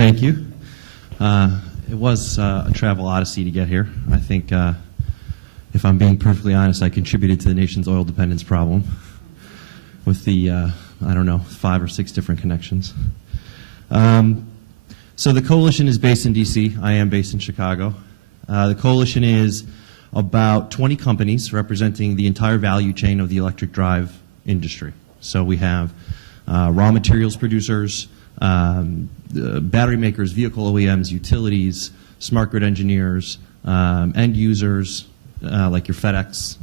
Thank you. It was a travel odyssey to get here. I think, if I'm being perfectly honest, I contributed to the nation's oil dependence problem with the, I don't know, 5 or 6 different connections. So the coalition is based in D.C. I am based in Chicago. The coalition is about 20 companies representing the entire value chain of the electric drive industry. So we have raw materials producers, battery makers, vehicle OEMs, utilities, smart grid engineers, end users like your FedEx,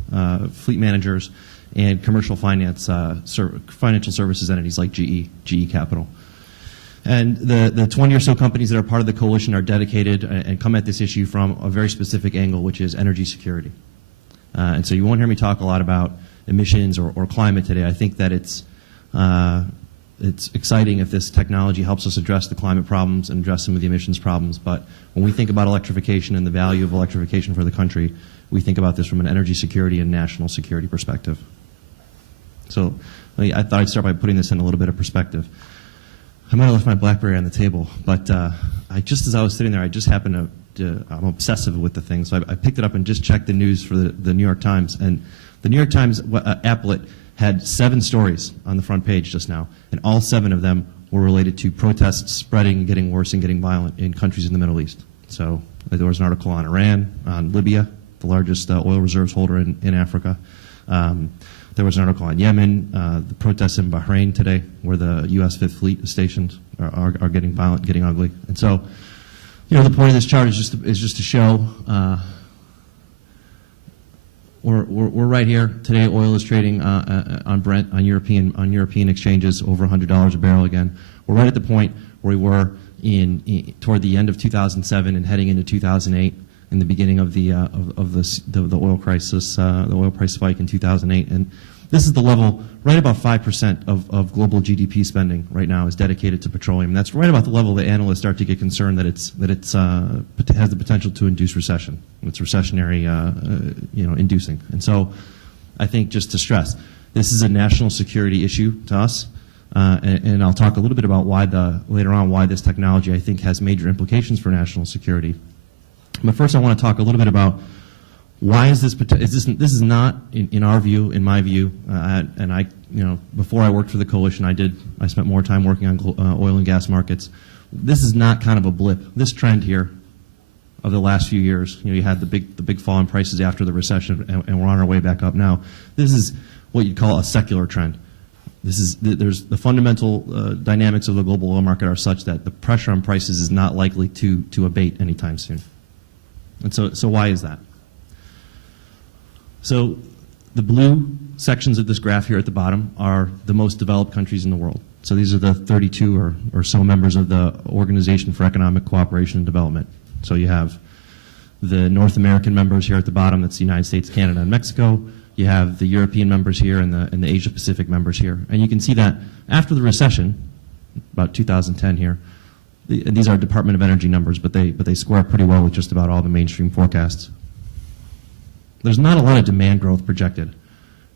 fleet managers, and commercial finance, financial services entities like GE Capital. And the 20 or so companies that are part of the coalition are dedicated and come at this issue from a very specific angle, which is energy security. And so you won't hear me talk a lot about emissions or climate today. I think that it's exciting if this technology helps us address the climate problems and address some of the emissions problems. But when we think about electrification and the value of electrification for the country, we think about this from an energy security and national security perspective. So I thought I'd start by putting this in a little bit of perspective. I might have left my BlackBerry on the table, but just as I was sitting there, I just happened to I'm obsessive with the thing, so I picked it up and just checked the news for the New York Times. And the New York Times applet had 7 stories on the front page just now, and all 7 of them were related to protests spreading, getting worse, and getting violent in countries in the Middle East. So there was an article on Iran, on Libya, the largest oil reserves holder in Africa. There was an article on Yemen, the protests in Bahrain today, where the U.S. Fifth Fleet is stationed, are getting violent, getting ugly. And so, the point of this chart is just to show we're right here today. Oil is trading on Brent on European exchanges over $100 a barrel again. We're right at the point where we were toward the end of 2007 and heading into 2008. In the beginning of the oil crisis, the oil price spike in 2008, and this is the level right about 5% of global GDP spending right now is dedicated to petroleum. And that's right about the level that analysts start to get concerned that it has the potential to induce recession. It's recessionary, inducing. And so, I think just to stress, this is a national security issue to us. And I'll talk a little bit about later on why this technology I think has major implications for national security. But first, I want to talk a little bit about why is this is not, in our view, in my view, and I, before I worked for the coalition, I spent more time working on oil and gas markets. This is not kind of a blip. This trend here of the last few years, you had the big fall in prices after the recession, and we're on our way back up now. This is what you'd call a secular trend. There's the fundamental dynamics of the global oil market are such that the pressure on prices is not likely to abate anytime soon. And so why is that? So the blue sections of this graph here at the bottom are the most developed countries in the world. So these are the 32 or so members of the Organization for Economic Cooperation and Development. So you have the North American members here at the bottom, that's the United States, Canada, and Mexico. You have the European members here and the Asia Pacific members here. And you can see that after the recession, about 2010 here, and these are Department of Energy numbers, but they square up pretty well with just about all the mainstream forecasts. There's not a lot of demand growth projected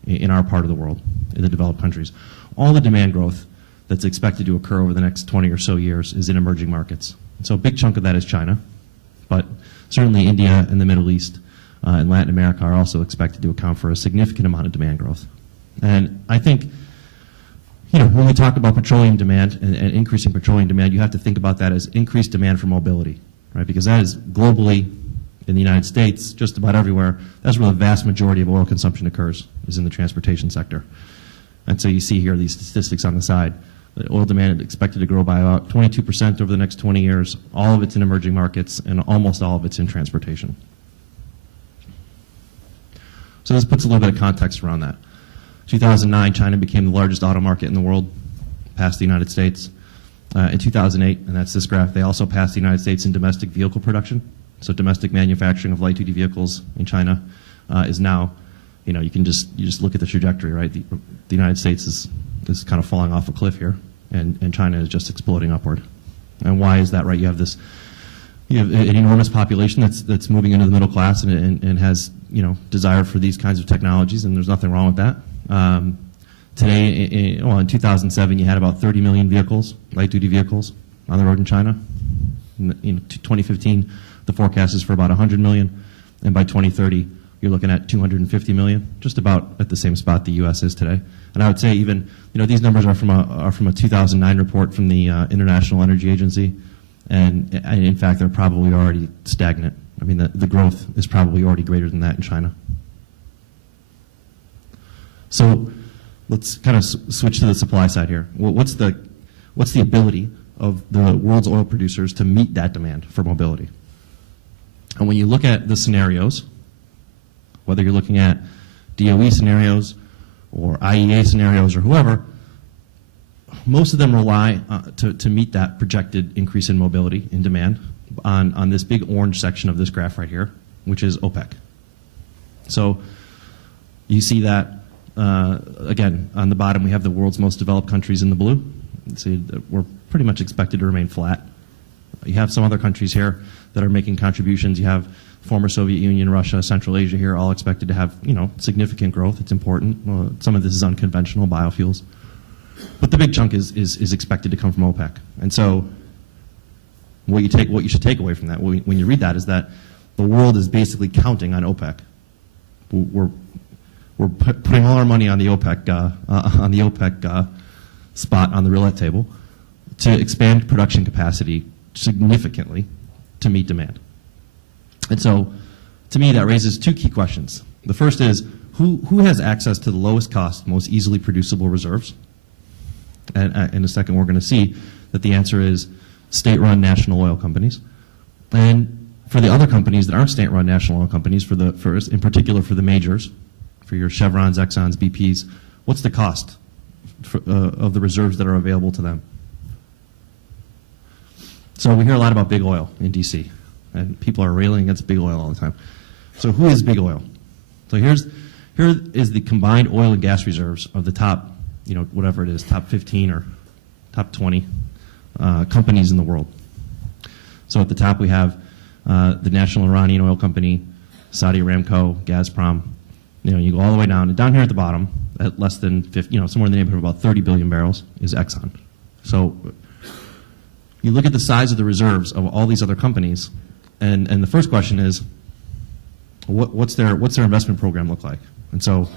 in our part of the world, in the developed countries. All the demand growth that's expected to occur over the next 20 or so years is in emerging markets. And so a big chunk of that is China, but certainly India and the Middle East and Latin America are also expected to account for a significant amount of demand growth. And I think when we talk about petroleum demand and increasing petroleum demand, you have to think about that as increased demand for mobility, right? Because that is globally, in the United States, just about everywhere, that's where the vast majority of oil consumption occurs, is in the transportation sector. And so you see here these statistics on the side. The oil demand is expected to grow by about 22% over the next 20 years. All of it's in emerging markets, and almost all of it's in transportation. So this puts a little bit of context around that. 2009, China became the largest auto market in the world, passed the United States. In 2008, and that's this graph, they also passed the United States in domestic vehicle production. So domestic manufacturing of light-duty vehicles in China is now, you just look at the trajectory, right? The United States is kind of falling off a cliff here, and China is just exploding upward. And why is that, right? You have an enormous population that's moving into the middle class and has desire for these kinds of technologies, and there's nothing wrong with that. Today, in 2007, you had about 30 million vehicles, light-duty vehicles, on the road in China. In 2015, the forecast is for about 100 million, and by 2030, you're looking at 250 million, just about at the same spot the U.S. is today. And I would say even, these numbers are from a 2009 report from the International Energy Agency, and in fact, they're probably already stagnant. I mean, the growth is probably already greater than that in China. So let's kind of switch to the supply side here. Well, what's the ability of the world's oil producers to meet that demand for mobility? And when you look at the scenarios, whether you're looking at DOE scenarios or IEA scenarios or whoever, most of them rely to meet that projected increase in mobility, in demand, on this big orange section of this graph right here, which is OPEC. So you see that, again, on the bottom we have the world's most developed countries in the blue. See that we're pretty much expected to remain flat. You have some other countries here that are making contributions. You have former Soviet Union, Russia, Central Asia here, all expected to have significant growth. It's important. Some of this is unconventional biofuels. But the big chunk is expected to come from OPEC. And so what you should take away from that when you read that is that the world is basically counting on OPEC. We're putting all our money on the OPEC spot on the roulette table to expand production capacity significantly to meet demand. And so, to me, that raises two key questions. The first is, who has access to the lowest cost, most easily producible reserves? And in a second, we're going to see that the answer is state-run national oil companies. And for the other companies that aren't state-run national oil companies, in particular for the majors, for your Chevrons, Exxons, BPs, what's the cost of the reserves that are available to them? So we hear a lot about big oil in D.C., and people are railing against big oil all the time. So who is big oil? So here is the combined oil and gas reserves of the top, whatever it is, top 15 or top 20 companies in the world. So at the top we have the National Iranian Oil Company, Saudi Aramco, Gazprom. You go all the way down, and down here at the bottom, at less than 50, somewhere in the neighborhood of about 30 billion barrels, is Exxon. So you look at the size of the reserves of all these other companies, and the first question is, what's their investment program look like? And so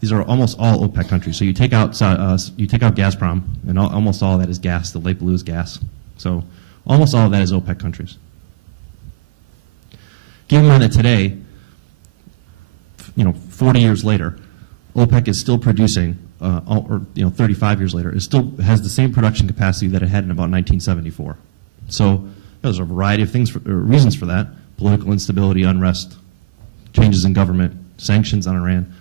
these are almost all OPEC countries. So you take out Gazprom, and almost all of that is gas. The light blue is gas. So almost all of that is OPEC countries. Keep in mind that today, 40 years later, OPEC is still producing, 35 years later, it still has the same production capacity that it had in about 1974. So there's a variety of reasons for that: political instability, unrest, changes in government, sanctions on Iran.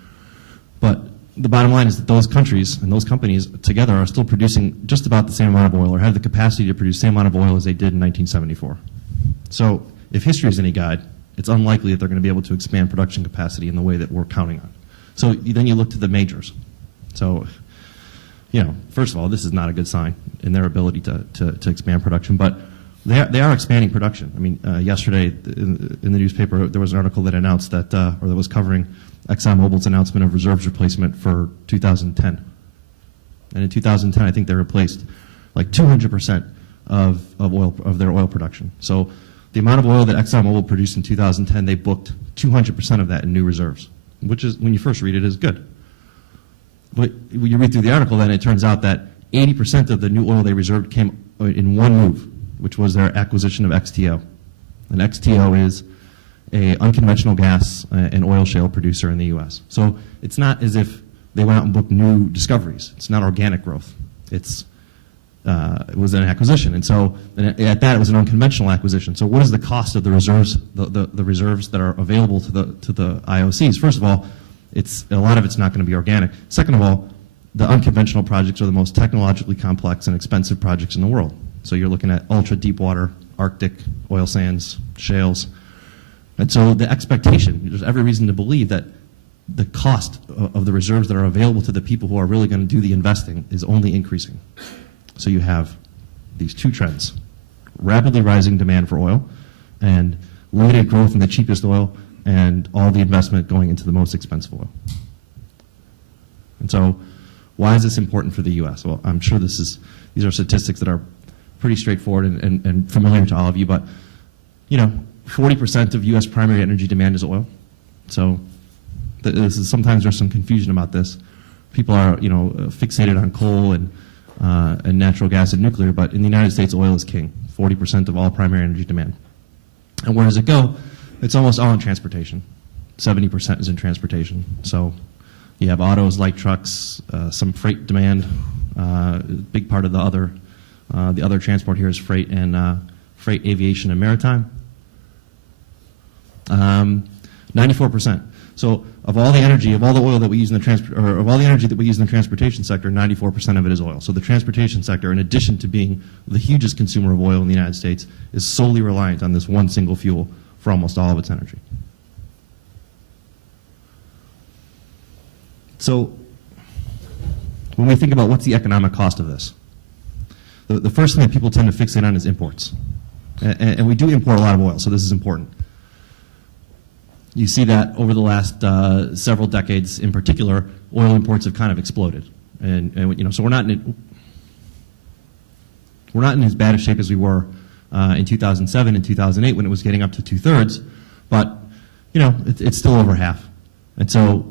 But the bottom line is that those countries and those companies together are still producing just about the same amount of oil, or have the capacity to produce the same amount of oil as they did in 1974. So if history is any guide, it's unlikely that they're going to be able to expand production capacity in the way that we're counting on. So then you look to the majors. So, first of all, this is not a good sign in their ability to expand production, but they are expanding production. I mean, yesterday in the newspaper there was an article that announced that, or that was covering ExxonMobil's announcement of reserves replacement for 2010. And in 2010, I think they replaced like 200% of their oil production. So the amount of oil that ExxonMobil produced in 2010, they booked 200% of that in new reserves, which is, when you first read it, is good. But when you read through the article, then it turns out that 80% of the new oil they reserved came in one move, which was their acquisition of XTO. And XTO is an unconventional gas and oil shale producer in the U.S. So it's not as if they went out and booked new discoveries. It's not organic growth. It was an acquisition. And so at that, it was an unconventional acquisition. So what is the cost of the reserves, the reserves that are available to the IOCs? First of all, a lot of it's not going to be organic. Second of all, the unconventional projects are the most technologically complex and expensive projects in the world. So you're looking at ultra deep water, Arctic oil sands, shales. And so the expectation, there's every reason to believe that the cost of the reserves that are available to the people who are really going to do the investing is only increasing. So you have these two trends: rapidly rising demand for oil and limited growth in the cheapest oil, and all the investment going into the most expensive oil. And so why is this important for the U.S.? Well, I'm sure these are statistics that are pretty straightforward and familiar to all of you, but 40% of U.S. primary energy demand is oil. So sometimes there's some confusion about this. People are fixated on coal and natural gas and nuclear, but in the United States, oil is king. 40% of all primary energy demand. And where does it go? It's almost all in transportation. 70% is in transportation. So you have autos, light trucks, some freight demand. Big part of the other transport here is freight and freight, aviation, and maritime. 94%. So of all the energy, of all the oil that we use in the of all the energy that we use in the transportation sector, 94% of it is oil. So the transportation sector, in addition to being the hugest consumer of oil in the United States, is solely reliant on this one single fuel for almost all of its energy. So when we think about what's the economic cost of this, the first thing that people tend to fixate on is imports. And we do import a lot of oil, so this is important. You see that over the last several decades in particular, oil imports have kind of exploded. So we're not in as bad a shape as we were in 2007 and 2008 when it was getting up to 2/3, but it's still over half. And so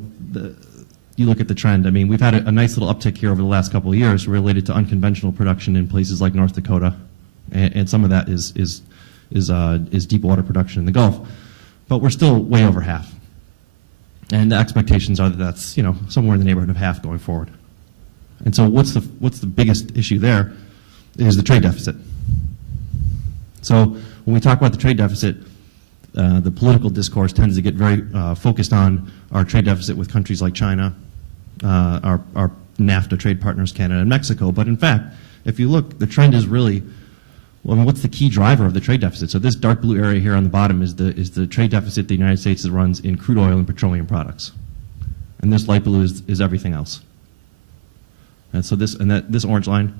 you look at the trend. I mean, we've had a nice little uptick here over the last couple of years related to unconventional production in places like North Dakota, and some of that is deep water production in the Gulf. But we're still way over half. And the expectations are that that's somewhere in the neighborhood of half going forward. And so what's the biggest issue there is the trade deficit. So when we talk about the trade deficit, the political discourse tends to get very focused on our trade deficit with countries like China, our NAFTA trade partners, Canada and Mexico. But in fact, if you look, the trend is really, what's the key driver of the trade deficit? So this dark blue area here on the bottom is the trade deficit the United States runs in crude oil and petroleum products. And this light blue is everything else. And so this orange line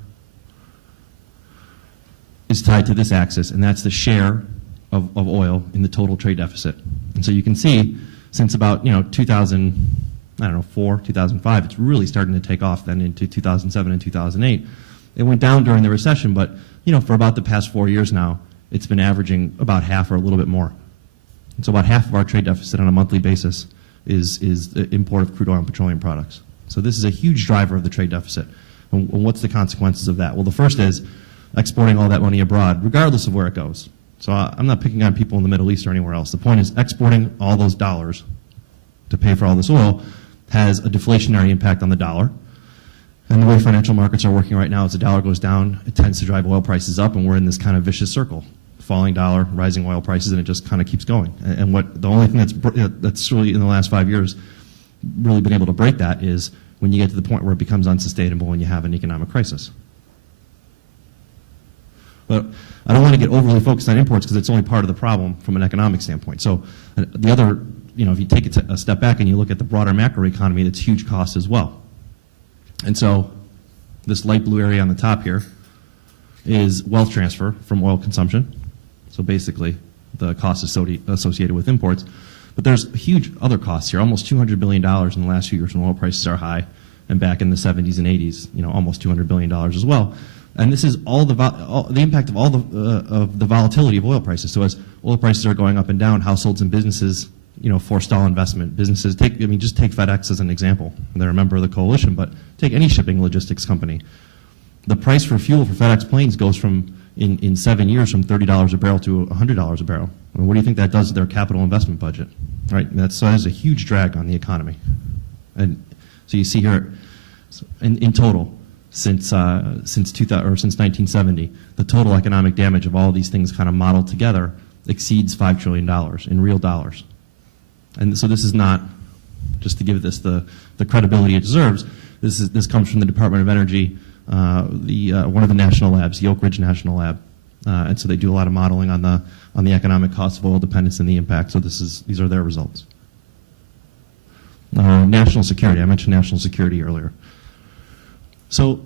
is tied to this axis, and that's the share of oil in the total trade deficit. And so you can see since about 2004, 2005, it's really starting to take off then into 2007 and 2008. It went down during the recession, but for about the past 4 years now, it's been averaging about half or a little bit more. And so about half of our trade deficit on a monthly basis is the import of crude oil and petroleum products. So this is a huge driver of the trade deficit. And what's the consequences of that? Well, the first is exporting all that money abroad, regardless of where it goes. So I'm not picking on people in the Middle East or anywhere else. The point is exporting all those dollars to pay for all this oil has a deflationary impact on the dollar. And the way financial markets are working right now, as the dollar goes down, it tends to drive oil prices up, and we're in this kind of vicious circle. Falling dollar, rising oil prices, and it just kind of keeps going. And the only thing that's really in the last 5 years really been able to break that is when you get to the point where it becomes unsustainable and you have an economic crisis. But I don't want to get overly focused on imports because it's only part of the problem from an economic standpoint. So the other, if you take it a step back and you look at the broader macroeconomy, it's huge cost as well. And so this light blue area on the top here is wealth transfer from oil consumption. So basically the costs associated with imports. But there's huge other costs here, almost $200 billion in the last few years when oil prices are high, and back in the 70s and 80s, almost $200 billion as well. And this is all the impact of all the volatility of oil prices. So as oil prices are going up and down, households and businesses forestall investment. Businesses just take FedEx as an example. They're a member of the coalition, but take any shipping logistics company. The price for fuel for FedEx planes goes from, in 7 years, from $30 a barrel to $100 a barrel. I mean, what do you think that does to their capital investment budget? Right? So that is a huge drag on the economy. And so you see here, in total, since 1970, the total economic damage of all these things kind of modeled together exceeds $5 trillion in real dollars. And so this is not, just to give this the credibility it deserves, this comes from the Department of Energy, one of the national labs, the Oak Ridge National Lab. And so they do a lot of modeling on the economic cost of oil dependence and the impact. So these are their results. National security, I mentioned national security earlier. So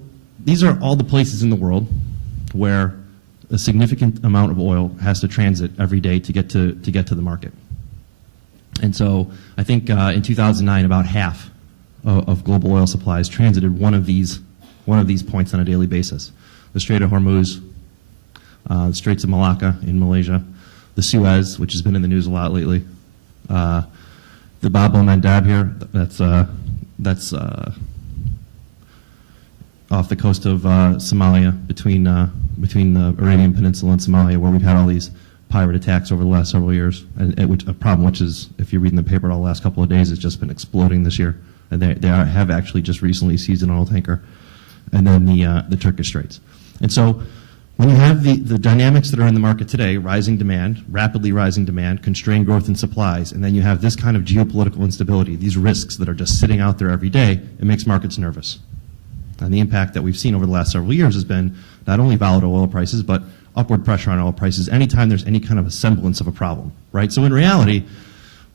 these are all the places in the world where a significant amount of oil has to transit every day to get to the market. And so I think in 2009, about half of global oil supplies transited one of these points on a daily basis. The Strait of Hormuz, the Straits of Malacca in Malaysia, the Suez, which has been in the news a lot lately, the Bab el-Mandab here, that's off the coast of Somalia, between the Arabian Peninsula and Somalia, where we've had all these pirate attacks over the last several years, and a problem which is, if you're reading the paper the last couple of days, has just been exploding this year. And have actually just recently seized an oil tanker, and then the Turkish Straits. And so when you have the dynamics that are in the market today, rising demand, rapidly rising demand, constrained growth in supplies, and then you have this kind of geopolitical instability, these risks that are just sitting out there every day, it makes markets nervous. And the impact that we've seen over the last several years has been not only volatile oil prices, but upward pressure on oil prices anytime there's any kind of a semblance of a problem, right? So in reality,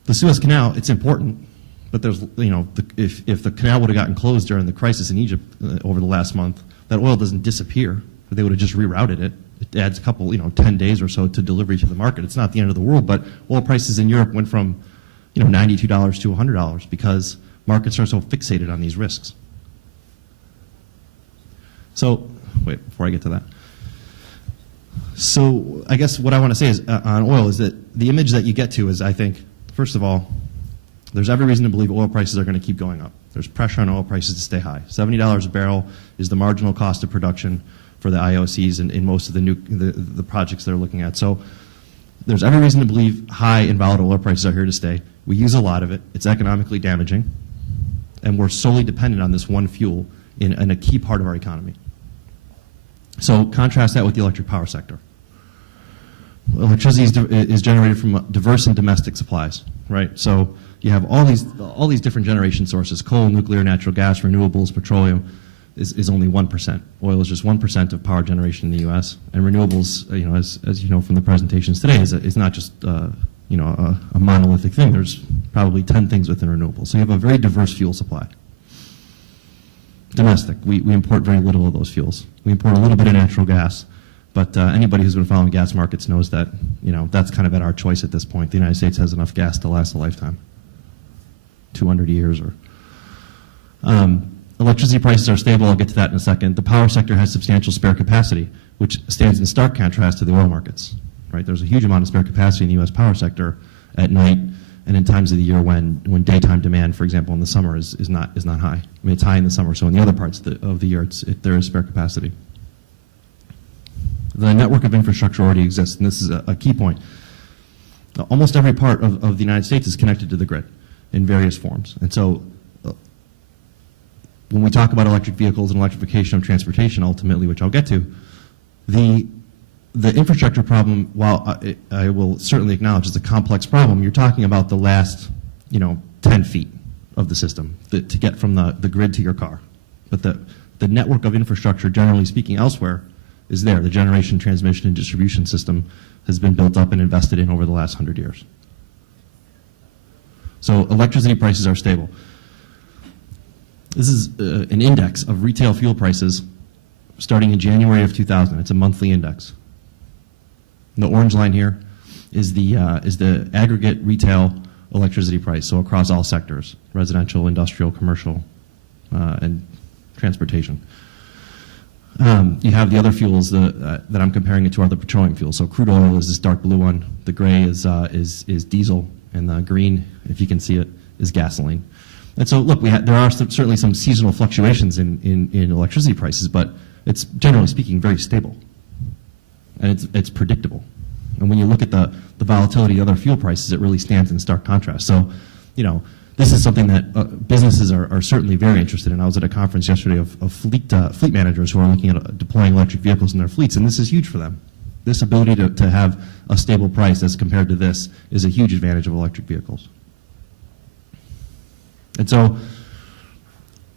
the Suez Canal, it's important, but there's, if the canal would have gotten closed during the crisis in Egypt over the last month, that oil doesn't disappear. They would have just rerouted it. It adds a couple, 10 days or so to delivery to the market. It's not the end of the world, but oil prices in Europe went from, $92 to $100 because markets are so fixated on these risks. So, wait, before I get to that. So I guess what I want to say is on oil is that the image that you get to is, I think, first of all, there's every reason to believe oil prices are going to keep going up. There's pressure on oil prices to stay high. $70 a barrel is the marginal cost of production for the IOCs in most of the projects they're looking at. So there's every reason to believe high and volatile oil prices are here to stay. We use a lot of it. It's economically damaging. And we're solely dependent on this one fuel in a key part of our economy. So contrast that with the electric power sector. Electricity is generated from diverse and domestic supplies, right? So you have all these different generation sources: coal, nuclear, natural gas, renewables, petroleum. Is only 1%. Oil is just 1% of power generation in the U.S. And renewables, as you know from the presentations today, is not just a monolithic thing. There's probably 10 things within renewables. So you have a very diverse fuel supply. Domestic, we import very little of those fuels. We import a little bit of natural gas, but anybody who's been following gas markets knows that that's kind of at our choice at this point. The United States has enough gas to last a lifetime, 200 years or. Electricity prices are stable. I'll get to that in a second. The power sector has substantial spare capacity, which stands in stark contrast to the oil markets. Right? There's a huge amount of spare capacity in the U.S. power sector at night and in times of the year when daytime demand, for example, in the summer is not high. I mean, it's high in the summer, so in the other parts of the year, there is spare capacity. The network of infrastructure already exists, and this is a key point. Almost every part of the United States is connected to the grid in various forms, and so when we talk about electric vehicles and electrification of transportation, ultimately, which I'll get to, the infrastructure problem, while I will certainly acknowledge it's a complex problem, you're talking about the last 10 feet of the system to get from the grid to your car. But the network of infrastructure, generally speaking, elsewhere is there. The generation, transmission, and distribution system has been built up and invested in over the last 100 years. So electricity prices are stable. This is an index of retail fuel prices starting in January of 2000. It's a monthly index. And the orange line here is the aggregate retail electricity price, so across all sectors: residential, industrial, commercial, and transportation. You have the other fuels that I'm comparing it to are the petroleum fuels. So crude oil is this dark blue one. The gray is diesel, and the green, if you can see it, is gasoline. And so, look, there are certainly some seasonal fluctuations in electricity prices, but it's, generally speaking, very stable. And it's predictable. And when you look at the volatility of other fuel prices, it really stands in stark contrast. So, this is something that businesses are certainly very interested in. I was at a conference yesterday of fleet managers who are looking at deploying electric vehicles in their fleets, and this is huge for them. This ability to have a stable price as compared to this is a huge advantage of electric vehicles. And so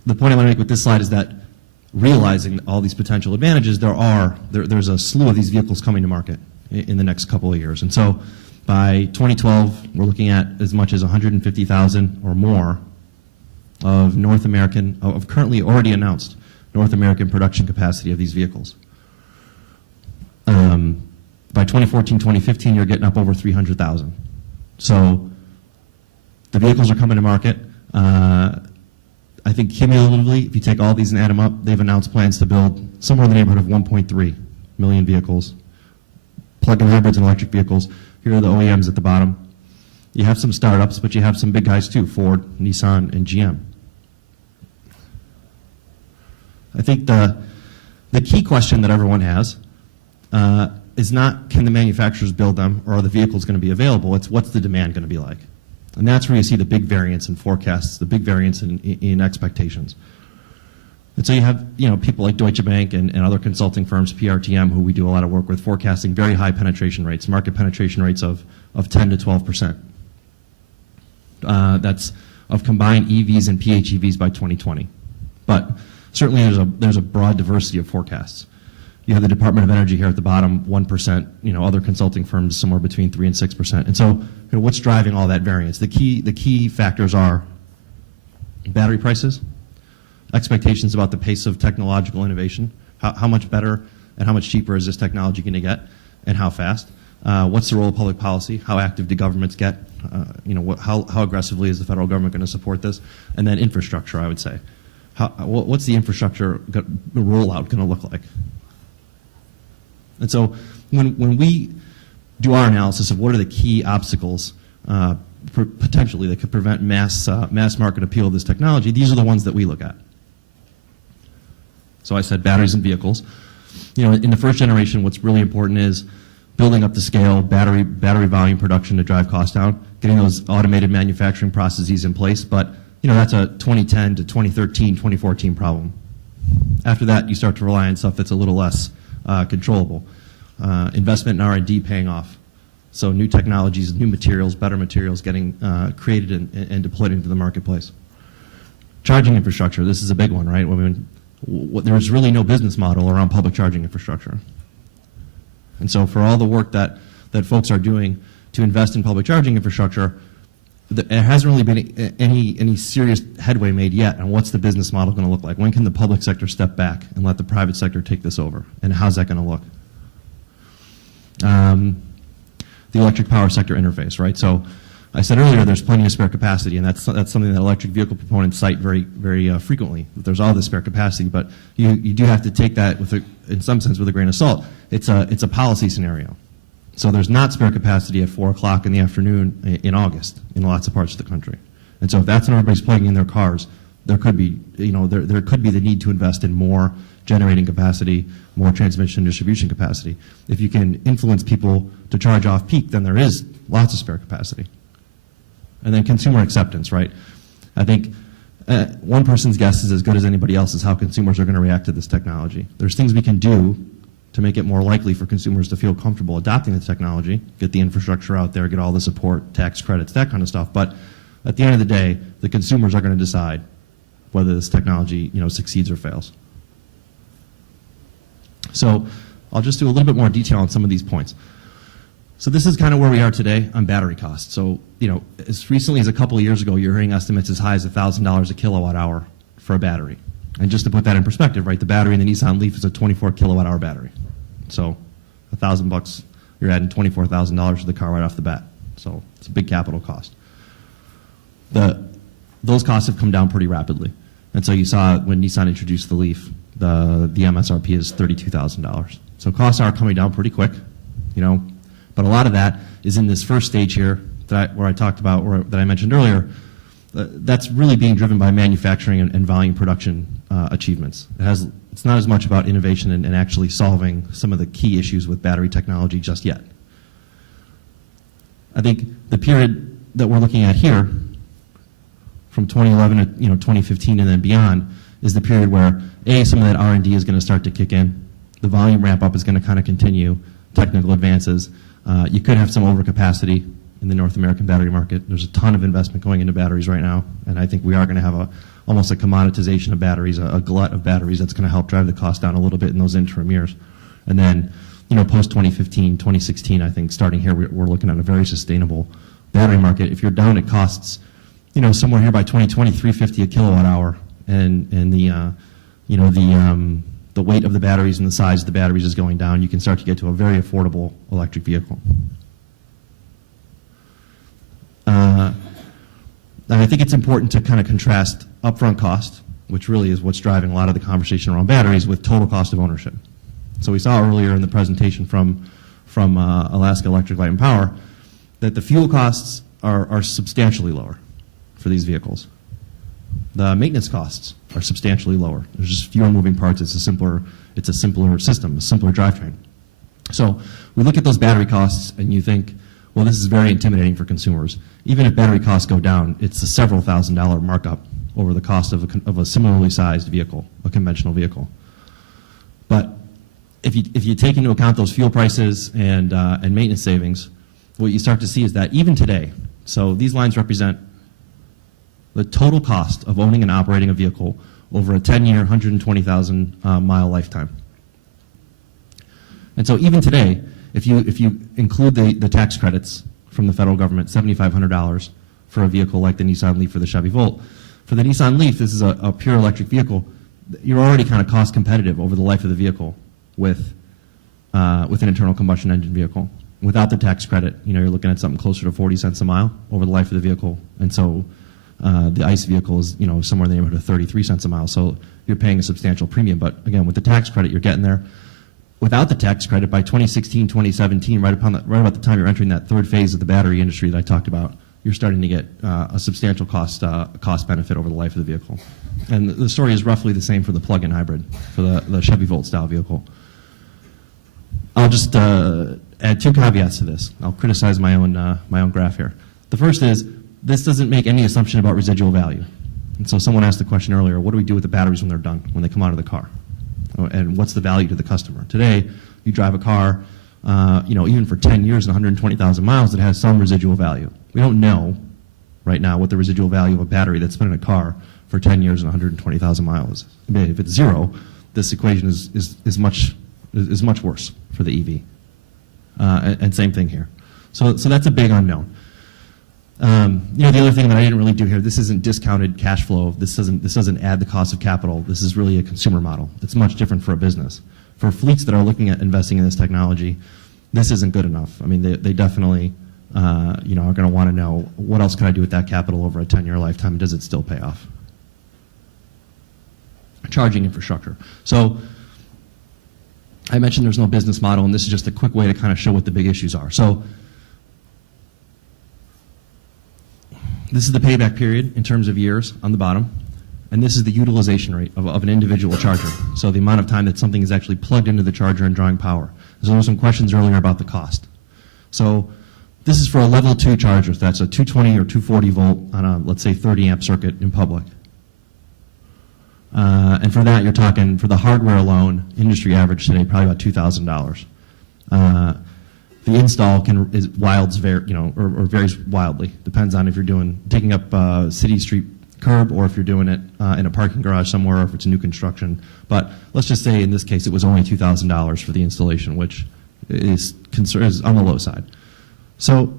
the point I want to make with this slide is that realizing all these potential advantages, there's a slew of these vehicles coming to market in the next couple of years. And so by 2012, we're looking at as much as 150,000 or more of currently already announced North American production capacity of these vehicles. By 2014, 2015, you're getting up over 300,000. So the vehicles are coming to market. I think cumulatively, if you take all these and add them up, they've announced plans to build somewhere in the neighborhood of 1.3 million vehicles plug-in hybrids and electric vehicles. Here are the OEMs at the bottom. You have some startups, but you have some big guys too, Ford, Nissan, and GM. I think the key question that everyone has is not can the manufacturers build them or are the vehicles going to be available, it's what's the demand going to be like. And that's where you see the big variance in forecasts, the big variance in expectations. And so you have people like Deutsche Bank and other consulting firms, PRTM, who we do a lot of work with, forecasting very high penetration rates, market penetration rates of 10 to 12%. That's of combined EVs and PHEVs by 2020. But certainly there's a broad diversity of forecasts. You have the Department of Energy here at the bottom, 1%, other consulting firms somewhere between 3 and 6%. And so what's driving all that variance? The key factors are battery prices, expectations about the pace of technological innovation, how much better and how much cheaper is this technology going to get, and how fast. What's the role of public policy? How active do governments get? How aggressively is the federal government going to support this? And then infrastructure, I would say. What's the infrastructure rollout going to look like? And so when we do our analysis of what are the key obstacles potentially that could prevent mass market appeal of this technology, these are the ones that we look at. So I said batteries and vehicles. In the first generation, what's really important is building up the scale, battery volume production to drive costs down, getting those automated manufacturing processes in place. But that's a 2010 to 2013, 2014 problem. After that, you start to rely on stuff that's a little less controllable. Investment in R&D paying off. So new technologies, new materials, better materials getting created and deployed into the marketplace. Charging infrastructure, this is a big one, right? There's really no business model around public charging infrastructure. And so for all the work that folks are doing to invest in public charging infrastructure, there hasn't really been any serious headway made yet on what's the business model going to look like. When can the public sector step back and let the private sector take this over? And how's that going to look? The electric power sector interface, right? So I said earlier there's plenty of spare capacity, and that's something that electric vehicle proponents cite very frequently, that there's all this spare capacity, but you do have to take that in some sense with a grain of salt. It's a policy scenario. So there's not spare capacity at 4 o'clock in the afternoon in August in lots of parts of the country. And so if that's when everybody's plugging in their cars, there could be there could be the need to invest in more generating capacity, more transmission and distribution capacity. If you can influence people to charge off peak, then there is lots of spare capacity. And then consumer acceptance, right? I think one person's guess is as good as anybody else's how consumers are going to react to this technology. There's things we can do to make it more likely for consumers to feel comfortable adopting the technology, get the infrastructure out there, get all the support, tax credits, that kind of stuff. But at the end of the day, the consumers are going to decide whether this technology succeeds or fails. So I'll just do a little bit more detail on some of these points. So this is kind of where we are today on battery costs. So as recently as a couple of years ago, you're hearing estimates as high as $1,000 a kilowatt hour for a battery. And just to put that in perspective, right, the battery in the Nissan Leaf is a 24 kilowatt hour battery. So $1,000, you're adding $24,000 to the car right off the bat. So it's a big capital cost. Those costs have come down pretty rapidly. And so you saw when Nissan introduced the Leaf, the MSRP is $32,000. So costs are coming down pretty quick, but a lot of that is in this first stage here where I talked about, that I mentioned earlier. That's really being driven by manufacturing and volume production achievements. It's not as much about innovation and actually solving some of the key issues with battery technology just yet. I think the period that we're looking at here, from 2011 to 2015 and then beyond, is the period where some of that R&D is going to start to kick in. The volume ramp up is going to kind of continue. Technical advances. You could have some overcapacity in the North American battery market. There's a ton of investment going into batteries right now, and I think we are going to have almost a commoditization of batteries, a glut of batteries that's going to help drive the cost down a little bit in those interim years. And then, post 2015, 2016, I think starting here, we're looking at a very sustainable battery market. If you're down at costs, somewhere here by 2020, $350 a kilowatt hour, and the weight of the batteries and the size of the batteries is going down, you can start to get to a very affordable electric vehicle. And I think it's important to kind of contrast upfront cost, which really is what's driving a lot of the conversation around batteries, with total cost of ownership. So we saw earlier in the presentation from from Alaska Electric Light and Power, that the fuel costs are substantially lower for these vehicles. The maintenance costs are substantially lower. There's just fewer moving parts. It's a simpler system, a simpler drivetrain. So we look at those battery costs and you think, well, this is very intimidating for consumers. Even if battery costs go down, it's a several $1,000s markup over the cost of a similarly sized vehicle, a conventional vehicle. But if you take into account those fuel prices and maintenance savings, what you start to see is that even today, so these lines represent the total cost of owning and operating a vehicle over a 10-year, 120,000 mile lifetime. And so even today, if you include the tax credits from the federal government, $7,500 for a vehicle like the Nissan Leaf or the Chevy Volt, for the Nissan Leaf, this is a pure electric vehicle. You're already kind of cost competitive over the life of the vehicle with an internal combustion engine vehicle. Without the tax credit, you're looking at something closer to 40 cents a mile over the life of the vehicle. And so the ICE vehicle is somewhere in the neighborhood of 33 cents a mile. So you're paying a substantial premium. But again, with the tax credit, you're getting there. Without the tax credit, by 2016, 2017, right about the time you're entering that third phase of the battery industry that I talked about, you're starting to get a substantial cost benefit over the life of the vehicle. And the story is roughly the same for the plug-in hybrid, for the Chevy Volt style vehicle. I'll just add two caveats to this. I'll criticize my own graph here. The first is, this doesn't make any assumption about residual value. And so someone asked the question earlier, what do we do with the batteries when they're done, when they come out of the car? And what's the value to the customer? Today, you drive a car, even for 10 years and 120,000 miles, it has some residual value. We don't know right now what the residual value of a battery that's been in a car for 10 years and 120,000 miles is. I mean, if it's zero, this equation is much worse for the EV. And same thing here. So that's a big unknown. The other thing that I didn't really do here, this isn't discounted cash flow. This doesn't add the cost of capital. This is really a consumer model. It's much different for a business. For fleets that are looking at investing in this technology, this isn't good enough. I mean, they definitely are going to want to know, what else can I do with that capital over a 10-year lifetime? Does it still pay off? Charging infrastructure. So I mentioned there's no business model, and this is just a quick way to kind of show what the big issues are. So this is the payback period in terms of years on the bottom, and this is the utilization rate of an individual charger. So the amount of time that something is actually plugged into the charger and drawing power. So there were some questions earlier about the cost. So this is for a level 2 charger. That's a 220 or 240 volt on a, let's say, 30 amp circuit in public. And for that, you're talking, for the hardware alone, industry average today, probably about $2,000. The install varies wildly. Depends on if you're taking up city street curb, or if you're doing it in a parking garage somewhere, or if it's new construction. But let's just say in this case it was only $2,000 for the installation, which is on the low side. So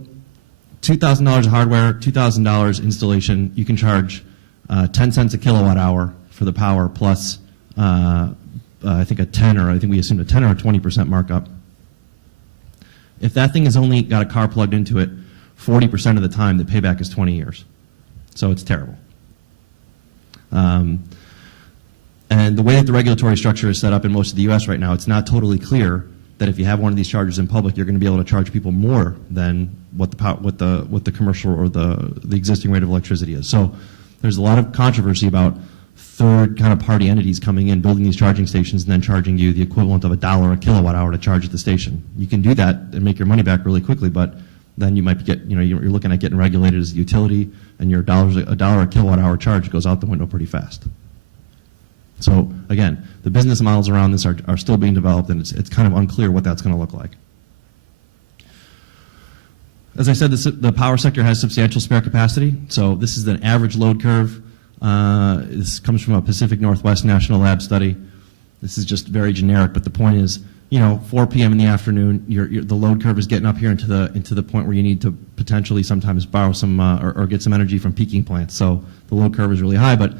$2,000 hardware, $2,000 installation. You can charge 10 cents a kilowatt hour for the power, plus I think we assumed a 10 or a 20% markup. If that thing has only got a car plugged into it, 40% of the time, the payback is 20 years. So it's terrible. And the way that the regulatory structure is set up in most of the U.S. right now, it's not totally clear that if you have one of these chargers in public, you're going to be able to charge people more than what the commercial or the existing rate of electricity is. So there's a lot of controversy about third kind of party entities coming in, building these charging stations, and then charging you the equivalent of $1 a kilowatt hour to charge at the station. You can do that and make your money back really quickly, but then you might you're looking at getting regulated as a utility, and your $1 a kilowatt hour charge goes out the window pretty fast. So again, the business models around this are still being developed, and it's kind of unclear what that's going to look like. As I said, the power sector has substantial spare capacity. So this is an average load curve. This comes from a Pacific Northwest National Lab study. This is just very generic, but the point is, 4 p.m. in the afternoon, the load curve is getting up here into the point where you need to potentially sometimes borrow some or get some energy from peaking plants. So the load curve is really high, but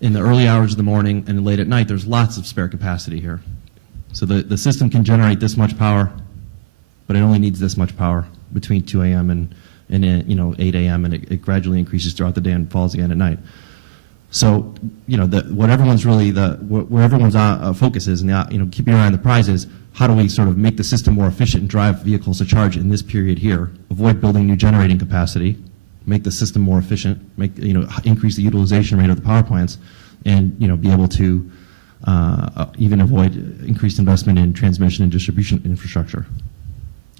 in the early hours of the morning and late at night, there's lots of spare capacity here. So the system can generate this much power, but it only needs this much power between 2 a.m. and 8 a.m., and it gradually increases throughout the day and falls again at night. So, what everyone's really where everyone's focus is, and keep your eye on the prize is how do we sort of make the system more efficient and drive vehicles to charge in this period here, avoid building new generating capacity, make the system more efficient, increase the utilization rate of the power plants, and be able to even avoid increased investment in transmission and distribution infrastructure.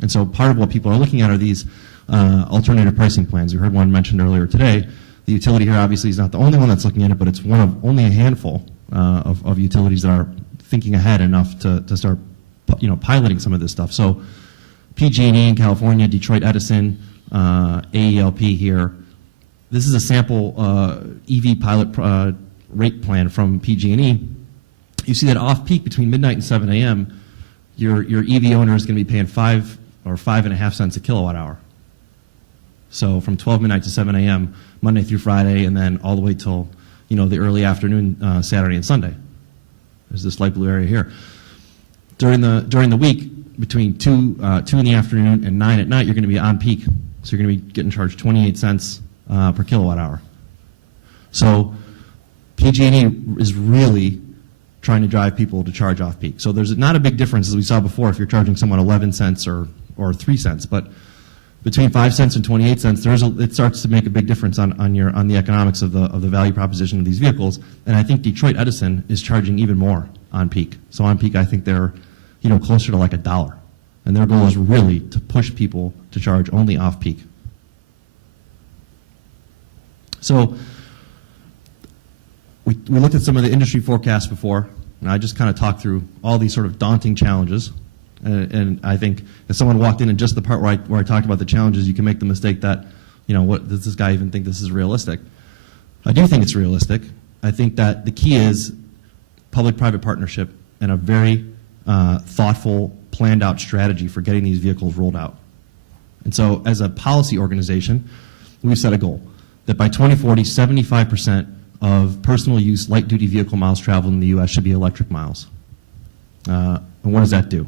And so part of what people are looking at are these alternative pricing plans. We heard one mentioned earlier today. The utility here obviously is not the only one that's looking at it, but it's one of only a handful of utilities that are thinking ahead enough to start piloting some of this stuff. So PG&E in California, Detroit Edison, AELP here. This is a sample EV pilot rate plan from PG&E. You see that off-peak between midnight and 7 a.m., your EV owner is going to be paying 5 or 5.5 cents a kilowatt hour. So from 12 midnight to 7 a.m., Monday through Friday, and then all the way till the early afternoon, Saturday and Sunday. There's this light blue area here. During the week, between 2 in the afternoon and 9 at night, you're going to be on peak. So you're going to be getting charged 28 cents per kilowatt hour. So PG&E is really trying to drive people to charge off peak. So there's not a big difference, as we saw before, if you're charging someone 11 cents or 3 cents. But between 5 cents and 28 cents, it starts to make a big difference on the economics of the value proposition of these vehicles. And I think Detroit Edison is charging even more on peak. So on peak, I think they're closer to like $1. And their goal is really to push people to charge only off peak. So we looked at some of the industry forecasts before, and I just kind of talked through all these sort of daunting challenges. And I think if someone walked in and just the part where I talked about the challenges, you can make the mistake that, what does this guy even think this is realistic? I do think it's realistic. I think that the key is public-private partnership and a very thoughtful, planned-out strategy for getting these vehicles rolled out. And so as a policy organization, we've set a goal that by 2040, 75% of personal use light-duty vehicle miles traveled in the U.S. should be electric miles. And what does that do?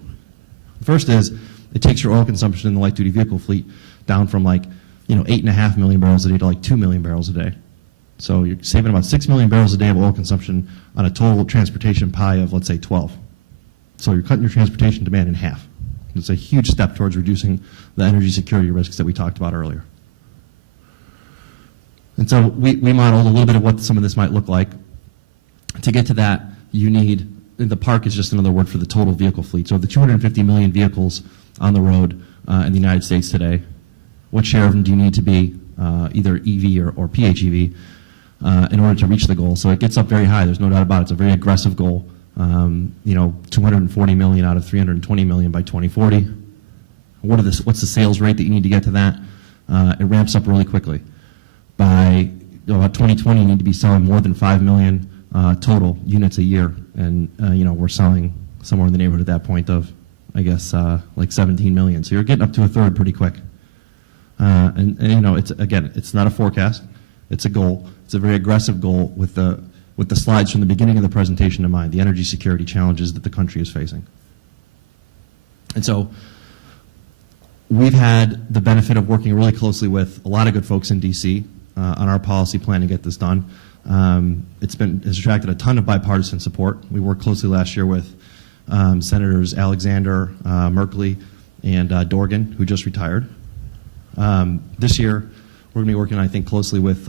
The first is it takes your oil consumption in the light-duty vehicle fleet down from 8.5 million barrels a day to 2 million barrels a day. So you're saving about 6 million barrels a day of oil consumption on a total transportation pie of, let's say, 12. So you're cutting your transportation demand in half. It's a huge step towards reducing the energy security risks that we talked about earlier. And so we modeled a little bit of what some of this might look like. To get to that, you need, the park is just another word for the total vehicle fleet. So the 250 million vehicles on the road in the United States today, what share of them do you need to be either EV or PHEV in order to reach the goal? So it gets up very high, there's no doubt about it. It's a very aggressive goal. 240 million out of 320 million by 2040. What's the sales rate that you need to get to that? It ramps up really quickly. By about 2020, you need to be selling more than 5 million total units a year, and we're selling somewhere in the neighborhood at that point of, I guess, 17 million. So you're getting up to a third pretty quick. And it's not a forecast; it's a goal. It's a very aggressive goal with the slides from the beginning of the presentation in mind, the energy security challenges that the country is facing. And so we've had the benefit of working really closely with a lot of good folks in D.C. On our policy plan to get this done. It's attracted a ton of bipartisan support. We worked closely last year with Senators Alexander, Merkley, and Dorgan, who just retired. This year, we're going to be working, I think, closely with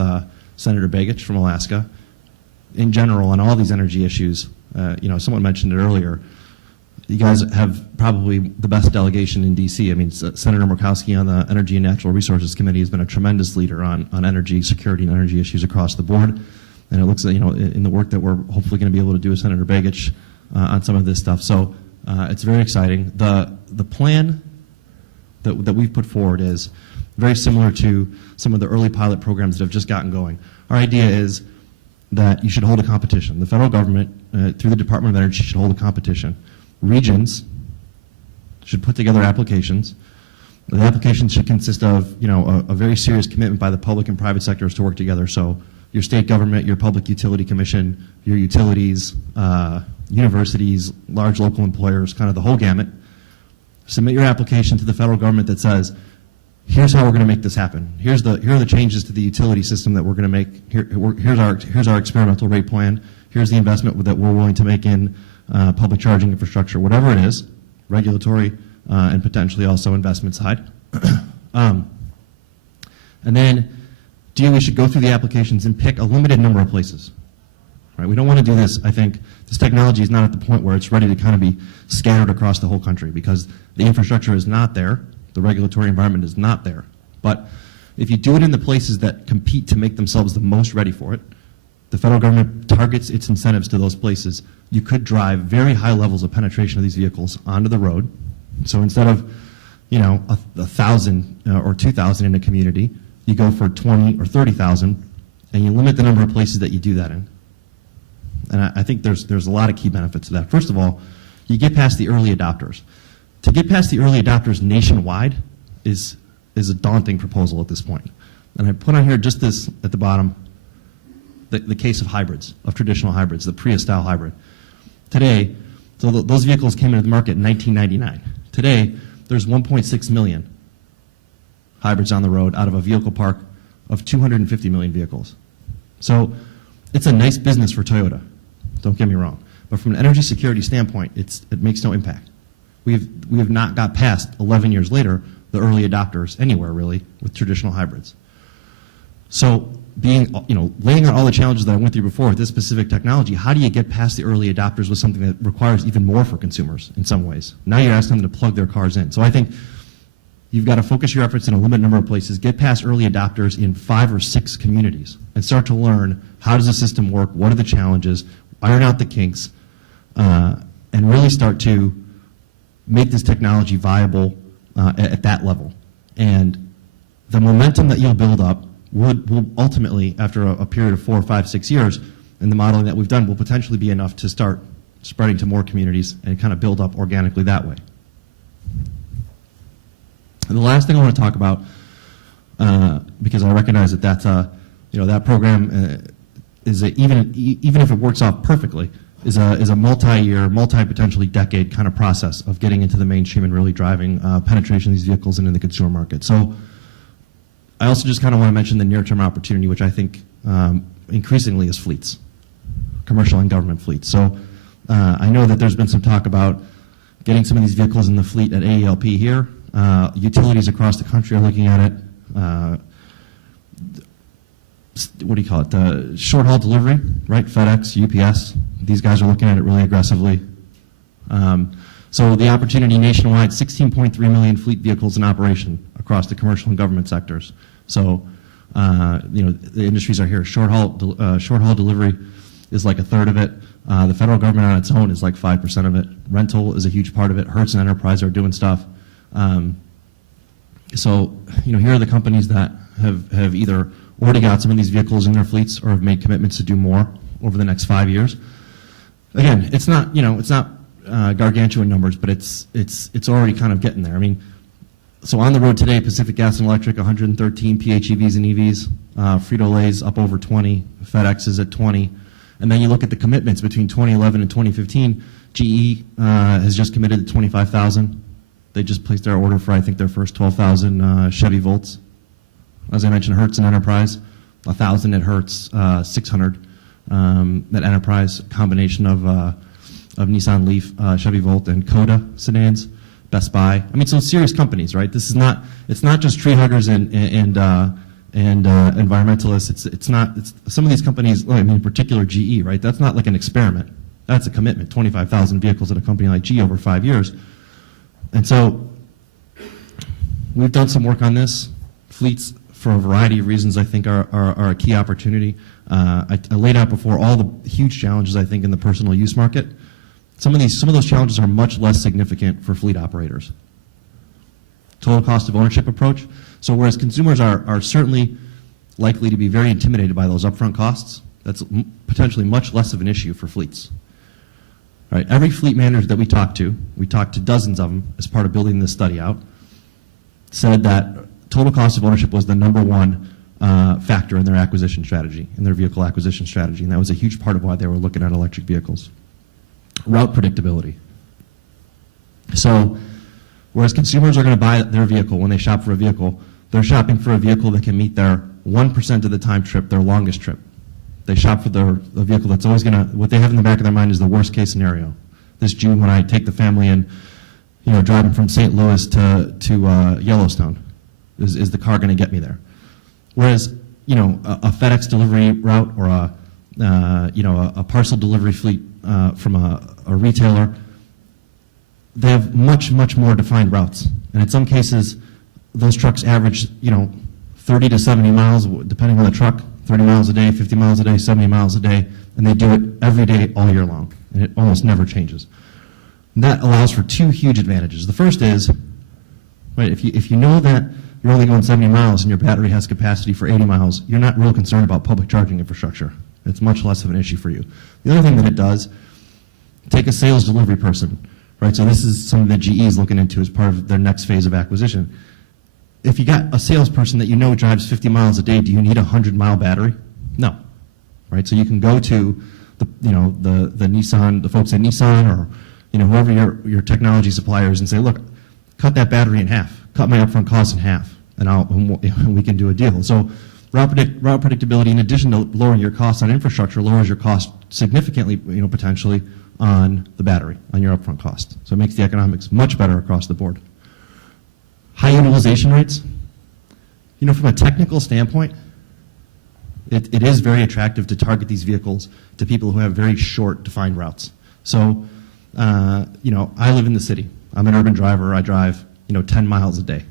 Senator Begich from Alaska. In general, on all these energy issues, someone mentioned it earlier, you guys have probably the best delegation in D.C. I mean, Senator Murkowski on the Energy and Natural Resources Committee has been a tremendous leader on energy security and energy issues across the board. And it looks like, in the work that we're hopefully going to be able to do with Senator Begich on some of this stuff. So it's very exciting. The plan that we've put forward is very similar to some of the early pilot programs that have just gotten going. Our idea is that you should hold a competition. The federal government, through the Department of Energy, should hold a competition. Regions should put together applications. The applications should consist of, a very serious commitment by the public and private sectors to work together. So your state government, your public utility commission, your utilities, universities, large local employers, kind of the whole gamut. Submit your application to the federal government that says, here's how we're going to make this happen. Here are the changes to the utility system that we're going to make. Here's our experimental rate plan. Here's the investment that we're willing to make in public charging infrastructure, whatever it is, regulatory and potentially also investment side. And then DOE should go through the applications and pick a limited number of places. Right? We don't want to do this. I think this technology is not at the point where it's ready to kind of be scattered across the whole country because the infrastructure is not there. The regulatory environment is not there. But if you do it in the places that compete to make themselves the most ready for it, the federal government targets its incentives to those places, you could drive very high levels of penetration of these vehicles onto the road. So instead of, 1,000 or 2,000 in a community, you go for 20 or 30,000, and you limit the number of places that you do that in. And I think there's a lot of key benefits to that. First of all, you get past the early adopters. To get past the early adopters nationwide is a daunting proposal at this point. And I put on here just this at the bottom, the case of hybrids, of traditional hybrids, the Prius-style hybrid. Today, so those vehicles came into the market in 1999. Today, there's 1.6 million hybrids on the road out of a vehicle park of 250 million vehicles. So it's a nice business for Toyota, don't get me wrong. But from an energy security standpoint, it makes no impact. We have not got past, 11 years later, the early adopters anywhere, really, with traditional hybrids. So laying out all the challenges that I went through before with this specific technology, how do you get past the early adopters with something that requires even more for consumers in some ways? Now you're asking them to plug their cars in. So I think you've got to focus your efforts in a limited number of places, get past early adopters in 5 or 6 communities, and start to learn how does the system work, what are the challenges, iron out the kinks, and really start to make this technology viable at that level. And the momentum that you'll build up will ultimately, after a period of 4, 5, 6 years, and the modeling that we've done will potentially be enough to start spreading to more communities and kind of build up organically that way. And the last thing I want to talk about, because I recognize that that program is even if it works out perfectly, is a multi-year, potentially decade kind of process of getting into the mainstream and really driving penetration of these vehicles into the consumer market. So I also just kind of want to mention the near-term opportunity, which I think increasingly is fleets, commercial and government fleets. So I know that there's been some talk about getting some of these vehicles in the fleet at AELP here. Utilities across the country are looking at it. What do you call it? The short-haul delivery, right? FedEx, UPS. These guys are looking at it really aggressively. So the opportunity nationwide, 16.3 million fleet vehicles in operation across the commercial and government sectors. So, the industries are here. Short-haul delivery is like a third of it. The federal government on its own is like 5% of it. Rental is a huge part of it. Hertz and Enterprise are doing stuff. So, here are the companies that have either already got some of these vehicles in their fleets or have made commitments to do more over the next 5 years. Again, it's not gargantuan numbers, but it's already kind of getting there. I mean, so on the road today, Pacific Gas and Electric, 113 PHEVs and EVs, Frito-Lay's up over 20, FedEx is at 20, and then you look at the commitments between 2011 and 2015. GE has just committed to 25,000. They just placed their order for, I think, their first 12,000 Chevy Volts. As I mentioned, Hertz and Enterprise, 1,000 at Hertz, 600 at Enterprise, combination of Nissan Leaf, Chevy Volt, and Coda sedans, Best Buy. I mean, so serious companies, right? It's not just tree huggers and environmentalists. It's some of these companies, I mean, in particular GE, right? That's not like an experiment. That's a commitment, 25,000 vehicles at a company like GE over 5 years. And so we've done some work on this. Fleets, for a variety of reasons, I think are a key opportunity. I laid out before all the huge challenges, I think, in the personal use market. Some of those challenges are much less significant for fleet operators. Total cost of ownership approach. So whereas consumers are certainly likely to be very intimidated by those upfront costs, that's potentially much less of an issue for fleets. Right? Every fleet manager that we talked to dozens of them as part of building this study out, said that total cost of ownership was the number one factor in their acquisition strategy, in their vehicle acquisition strategy, and that was a huge part of why they were looking at electric vehicles. Route predictability. So, whereas consumers are going to buy their vehicle when they shop for a vehicle, They're shopping for a vehicle that can meet their 1% of the time trip, their longest trip. They shop for a vehicle that's always going to, what they have in the back of their mind is the worst case scenario. This June when I take the family and, driving from St. Louis to Yellowstone, is the car going to get me there? Whereas, a FedEx delivery route or a parcel delivery fleet from a retailer, they have much, much more defined routes. And in some cases, those trucks average, 30 to 70 miles, depending on the truck, 30 miles a day, 50 miles a day, 70 miles a day, and they do it every day all year long, and it almost never changes. And that allows for two huge advantages. The first is, right, if you know that you're only going 70 miles and your battery has capacity for 80 miles, you're not real concerned about public charging infrastructure. It's much less of an issue for you. The other thing that it does, take a sales delivery person, right? So this is something that GE is looking into as part of their next phase of acquisition. If you got a salesperson that drives 50 miles a day, do you need a 100-mile battery? No, right? So you can go to the Nissan, the folks at Nissan, or whoever your technology supplier is, and say, look, cut that battery in half, cut my upfront costs in half, and we can do a deal. So route predictability, in addition to lowering your costs on infrastructure, lowers your cost significantly, potentially on the battery, on your upfront cost. So it makes the economics much better across the board. High utilization rates. From a technical standpoint, it is very attractive to target these vehicles to people who have very short defined routes. So, I live in the city. I'm an urban driver. I drive, 10 miles a day.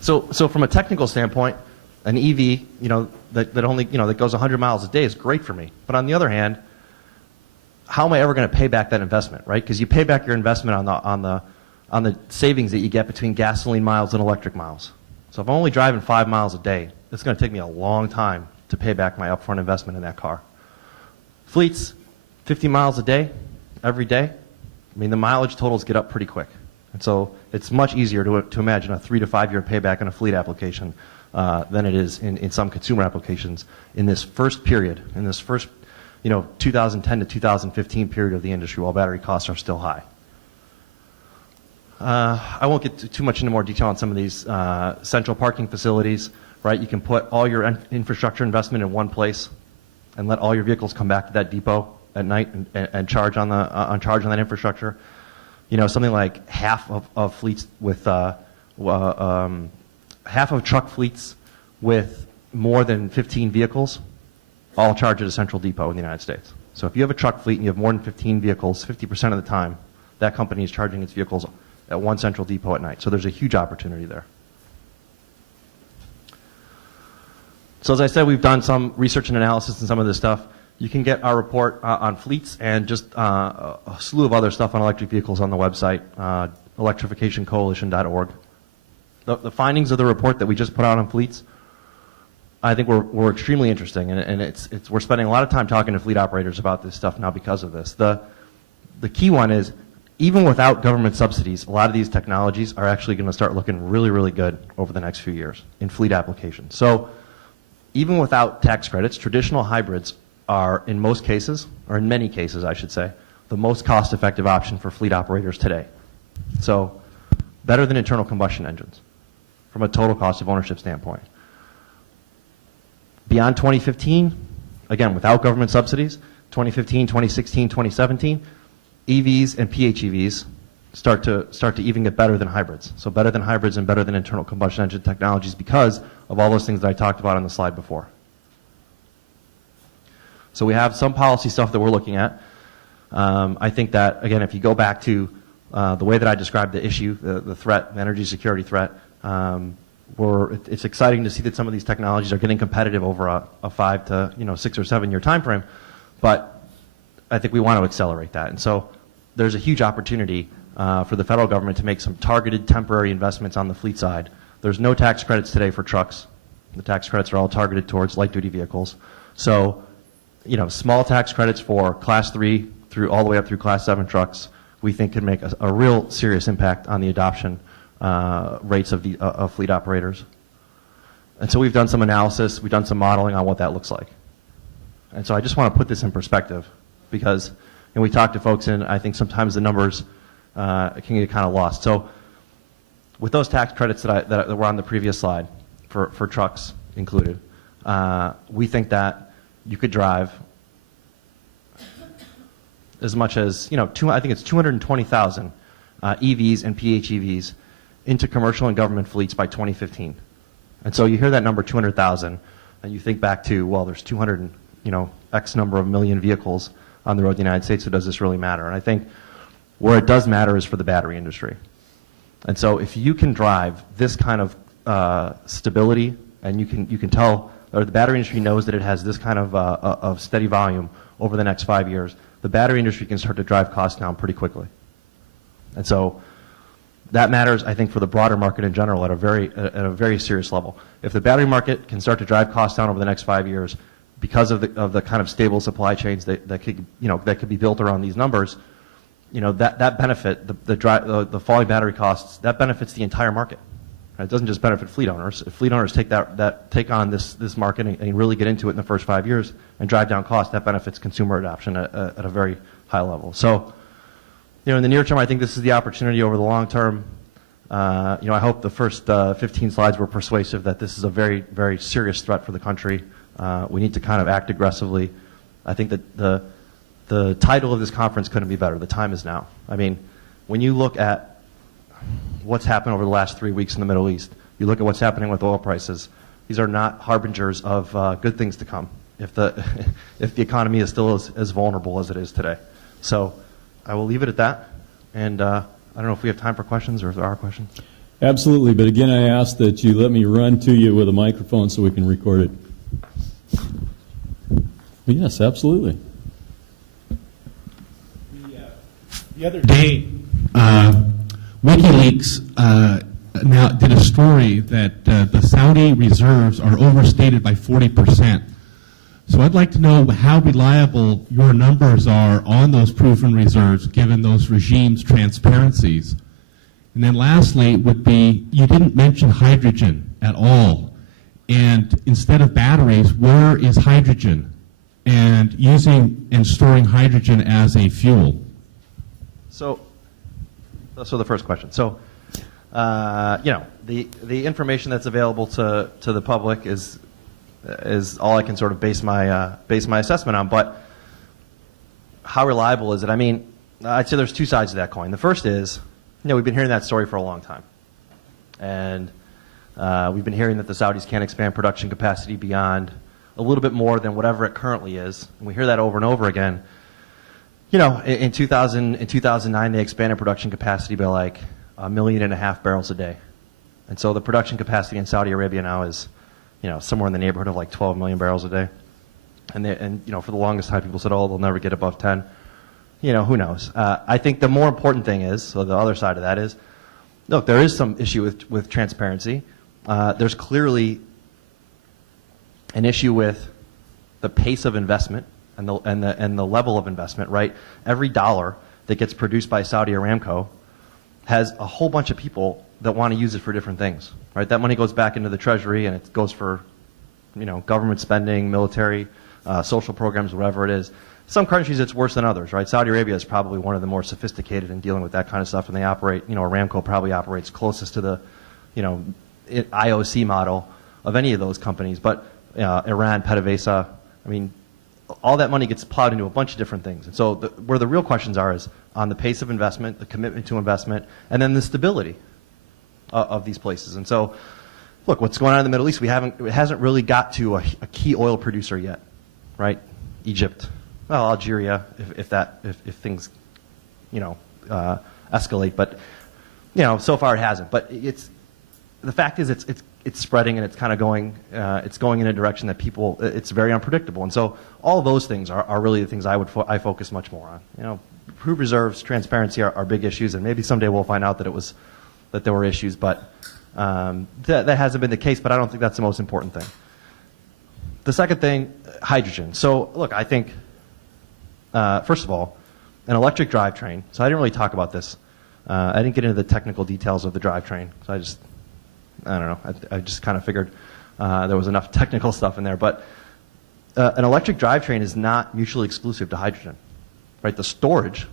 So from a technical standpoint, an EV, that goes 100 miles a day is great for me. But on the other hand, how am I ever going to pay back that investment, right? Because you pay back your investment on the savings that you get between gasoline miles and electric miles. So if I'm only driving 5 miles a day, it's going to take me a long time to pay back my upfront investment in that car. Fleets, 50 miles a day, every day. The mileage totals get up pretty quick. And so it's much easier to imagine a 3 to 5 year payback on a fleet application than it is in some consumer applications in this first period, in this first 2010 to 2015 period of the industry while battery costs are still high. I won't get too much into more detail on some of these central parking facilities, right? You can put all your infrastructure investment in one place and let all your vehicles come back to that depot at night and charge on that infrastructure. Something like half of fleets with half of truck fleets with more than 15 vehicles all charge at a central depot in the United States. So if you have a truck fleet and you have more than 15 vehicles, 50% of the time, that company is charging its vehicles at one central depot at night. So there's a huge opportunity there. So as I said, we've done some research and analysis and some of this stuff. You can get our report on fleets and just a slew of other stuff on electric vehicles on the website, electrificationcoalition.org. The findings of the report that we just put out on fleets, I think were extremely interesting, and we're spending a lot of time talking to fleet operators about this stuff now because of this. The key one is, even without government subsidies, a lot of these technologies are actually going to start looking really, really good over the next few years in fleet applications. So even without tax credits, traditional hybrids are, in most cases, or in many cases, I should say, the most cost-effective option for fleet operators today. So better than internal combustion engines from a total cost of ownership standpoint. Beyond 2015, again, without government subsidies, 2015, 2016, 2017, EVs and PHEVs start to even get better than hybrids. So better than hybrids and better than internal combustion engine technologies because of all those things that I talked about on the slide before. So we have some policy stuff that we're looking at. I think that, again, if you go back to the way that I described the issue, the threat, the energy security threat, it's exciting to see that some of these technologies are getting competitive over a 5 to 6 or 7 year time frame, but I think we want to accelerate that. And so there's a huge opportunity for the federal government to make some targeted temporary investments on the fleet side. There's no tax credits today for trucks. The tax credits are all targeted towards light duty vehicles. So small tax credits for Class 3 all the way up through Class 7 trucks, we think could make a real serious impact on the adoption rates of fleet operators. And so we've done some analysis, we've done some modeling on what that looks like. And so I just want to put this in perspective because we talk to folks and I think sometimes the numbers can get kind of lost. So with those tax credits that were on the previous slide for trucks included, we think that you could drive as much as, I think it's 220,000 EVs and PHEVs into commercial and government fleets by 2015. And so you hear that number 200,000 and you think back to, well, there's 200, X number of million vehicles on the road in the United States, so does this really matter? And I think where it does matter is for the battery industry. And so if you can drive this kind of stability and you can tell, or the battery industry knows that it has this kind of steady volume over the next 5 years, the battery industry can start to drive costs down pretty quickly. And so that matters, I think, for the broader market in general at a very serious level. If the battery market can start to drive costs down over the next 5 years because of the kind of stable supply chains that could be built around these numbers, that benefit, the falling battery costs, that benefits the entire market. It doesn't just benefit fleet owners. If fleet owners take on this market and really get into it in the first 5 years and drive down costs, that benefits consumer adoption at a very high level. So, in the near term, I think this is the opportunity. Over the long term, I hope the first 15 slides were persuasive that this is a very, very serious threat for the country. We need to kind of act aggressively. I think that the title of this conference couldn't be better. The time is now. I mean, when you look at what's happened over the last 3 weeks in the Middle East, you look at what's happening with oil prices, these are not harbingers of good things to come if the economy is still as vulnerable as it is today. So I will leave it at that, and I don't know if we have time for questions or if there are questions. Absolutely, but again, I ask that you let me run to you with a microphone so we can record it. Yes, absolutely. The other day, WikiLeaks now did a story that the Saudi reserves are overstated by 40%. So I'd like to know how reliable your numbers are on those proven reserves, given those regimes' transparencies. And then lastly would be, you didn't mention hydrogen at all. And instead of batteries, where is hydrogen? And using and storing hydrogen as a fuel. So the first question. So, the information that's available to the public is all I can sort of base my assessment on. But how reliable is it? I mean, I'd say there's two sides to that coin. The first is, we've been hearing that story for a long time, and we've been hearing that the Saudis can't expand production capacity beyond a little bit more than whatever it currently is, and we hear that over and over again. In 2009, they expanded production capacity by like 1.5 million barrels a day. And so the production capacity in Saudi Arabia now is, somewhere in the neighborhood of like 12 million barrels a day. And for the longest time, people said, oh, they'll never get above 10. Who knows? I think the more important thing is, so the other side of that is, look, there is some issue with transparency. There's clearly an issue with the pace of investment and the level of investment, right? Every dollar that gets produced by Saudi Aramco has a whole bunch of people that want to use it for different things, right? That money goes back into the treasury and it goes for, government spending, military, social programs, whatever it is. Some countries it's worse than others, right? Saudi Arabia is probably one of the more sophisticated in dealing with that kind of stuff, and they operate, Aramco probably operates closest to the, IOC model of any of those companies. But Iran, PDVSA, I mean, all that money gets plowed into a bunch of different things. And so where the real questions are is on the pace of investment, the commitment to investment, and then the stability of these places. And so, look, what's going on in the Middle East, it hasn't really got to a key oil producer yet, right? Egypt, well, Algeria, if things, escalate. But, so far it hasn't. But the fact is it's spreading and it's kind of going in a direction that it's very unpredictable. And so all those things are really the things I focus much more on. Proved reserves, transparency are big issues, and maybe someday we'll find out that there were issues, but that hasn't been the case. But I don't think that's the most important thing. The second thing, hydrogen. So look, I think first of all, an electric drivetrain. So I didn't really talk about this. I didn't get into the technical details of the drivetrain. So I don't know. I just kind of figured There was enough technical stuff in there. But an electric drivetrain is not mutually exclusive to hydrogen, right? The storage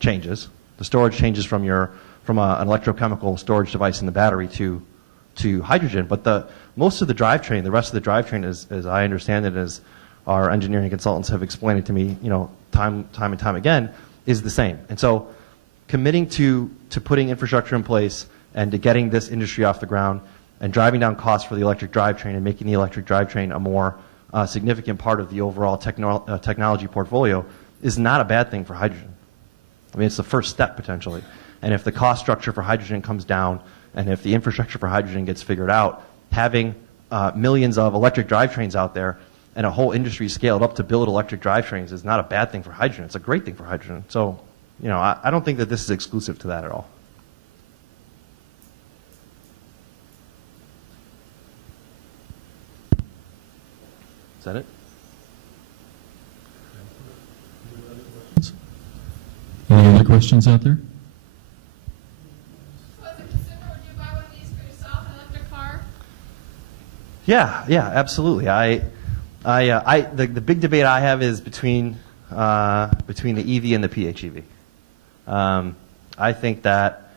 changes. The storage changes from an electrochemical storage device in the battery to hydrogen. But most of the drivetrain, the rest of the drivetrain, as I understand it, as our engineering consultants have explained it to me, time and time again, is the same. And so, committing to putting infrastructure in place and to getting this industry off the ground and driving down costs for the electric drivetrain and making the electric drivetrain a more significant part of the overall technology portfolio is not a bad thing for hydrogen. I mean, it's the first step potentially. And if the cost structure for hydrogen comes down, and if the infrastructure for hydrogen gets figured out, having millions of electric drivetrains out there and a whole industry scaled up to build electric drivetrains is not a bad thing for hydrogen. It's a great thing for hydrogen. So, I don't think that this is exclusive to that at all. Is that it? Any other questions out there? So as a consumer, would you buy one of these for yourself, an electric car? Yeah, absolutely. The big debate I have is between the EV and the PHEV. I think that,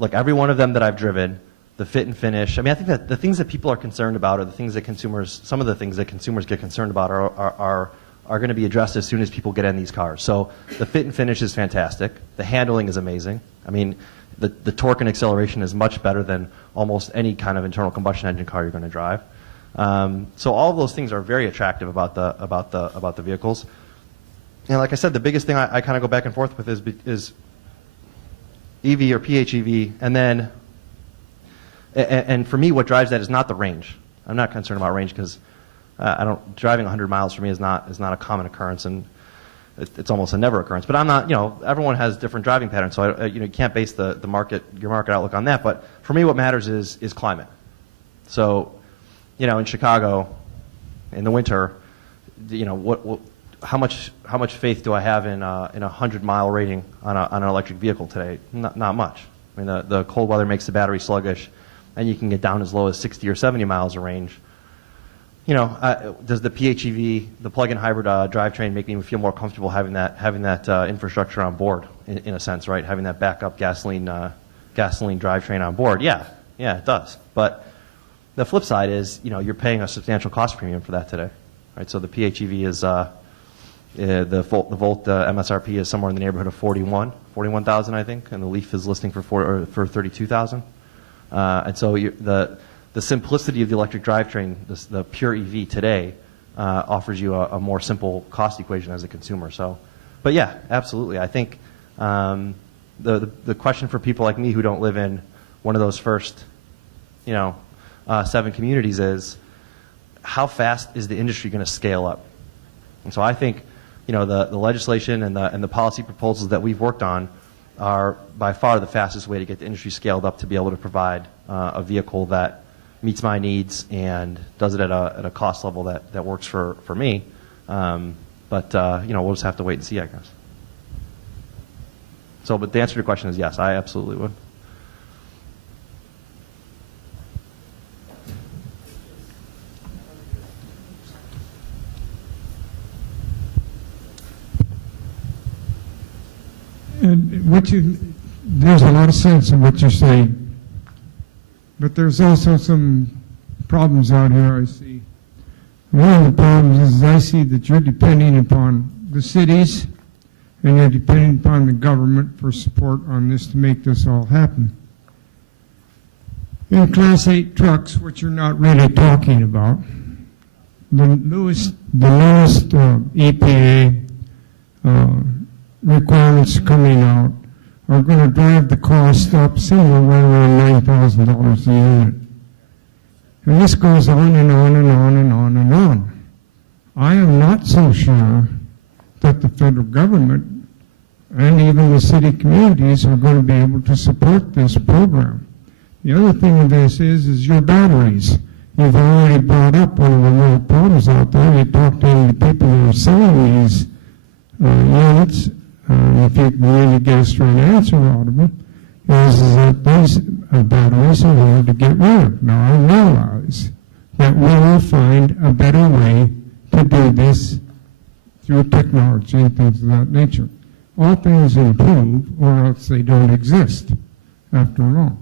look, every one of them that I've driven, the fit and finish. I mean, I think that the things that people are concerned about, or the things that some of the things that consumers get concerned about, are going to be addressed as soon as people get in these cars. So the fit and finish is fantastic. The handling is amazing. I mean, the torque and acceleration is much better than almost any kind of internal combustion engine car you're going to drive. So all of those things are very attractive about the vehicles. And like I said, the biggest thing I kind of go back and forth with is EV or PHEV, and for me, what drives that is not the range. I'm not concerned about range because driving 100 miles for me is not a common occurrence, and it's almost a never occurrence. But I'm not, everyone has different driving patterns, so you can't base your market outlook on that. But for me, what matters is climate. So, in Chicago, in the winter, how much faith do I have in a 100-mile rating on an electric vehicle today? Not much. I mean, the cold weather makes the battery sluggish, and you can get down as low as 60 or 70 miles of range. Does the PHEV, the plug-in hybrid drivetrain, make me feel more comfortable having that infrastructure on board, in a sense, right? Having that backup gasoline drivetrain on board. Yeah, it does. But the flip side is, you're paying a substantial cost premium for that today, right? So the PHEV is the Volt MSRP is somewhere in the neighborhood of 41,000, I think, and the Leaf is listing for 32,000. And so the simplicity of the electric drivetrain, the pure EV today, offers you a more simple cost equation as a consumer. So, but yeah, absolutely. I think the question for people like me who don't live in one of those first, 7 communities is, how fast is the industry going to scale up? And so I think, the legislation and the policy proposals that we've worked on are by far the fastest way to get the industry scaled up to be able to provide a vehicle that meets my needs and does it at a cost level that works for me. But we'll just have to wait and see, I guess. So, but the answer to your question is yes, I absolutely would. And there's a lot of sense in what you're saying, but there's also some problems out here I see. One of the problems is I see that you're depending upon the cities and you're depending upon the government for support on this to make this all happen. In Class 8 trucks, which you're not really talking about, the newest EPA requirements coming out are going to drive the cost up somewhere around $9,000 a unit. And this goes on and on and on and on and on. I am not so sure that the federal government and even the city communities are going to be able to support this program. The other thing with this is your batteries. You've already brought up one of the real problems out there. You talked to the people who are selling these units. If you can really get a straight answer out of them, is that these batteries are hard to get rid of. Now, I realize that we will find a better way to do this through technology and things of that nature. All things improve, or else they don't exist, after all.